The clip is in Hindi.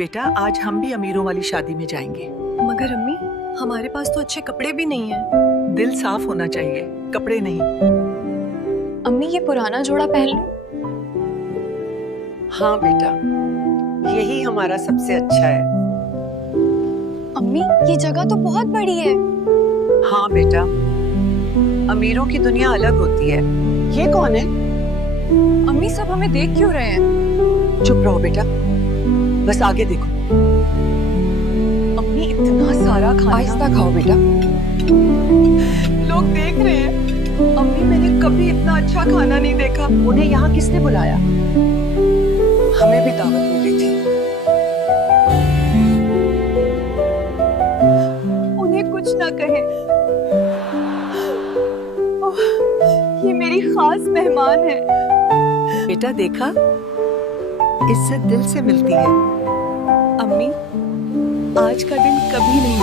बेटा आज हम भी अमीरों वाली शादी में जाएंगे। मगर अम्मी, हमारे पास तो अच्छे कपड़े भी नहीं हैं। दिल साफ होना चाहिए, कपड़े नहीं। अम्मी ये पुराना जोड़ा पहन लूं? हाँ बेटा, यही हमारा सबसे अच्छा है। अम्मी ये जगह तो बहुत बड़ी है। हाँ बेटा, अमीरों की दुनिया अलग होती है। ये कौन है? अम्मी सब हमें देख क्यों रहे हैं? चुप रहो बेटा, बस आगे देखो। अम्मी इतना सारा खाना। आहिस्ता खाओ बेटा। लोग देख रहे हैं। अम्मी मैंने कभी इतना अच्छा खाना नहीं देखा। उन्हें यहाँ किसने बुलाया? हमें भी दावत मिली थी। उन्हें कुछ ना कहे। ओह, ये मेरी खास मेहमान है। बेटा देखा, इज्जत दिल से मिलती है। अम्मी आज का दिन कभी नहीं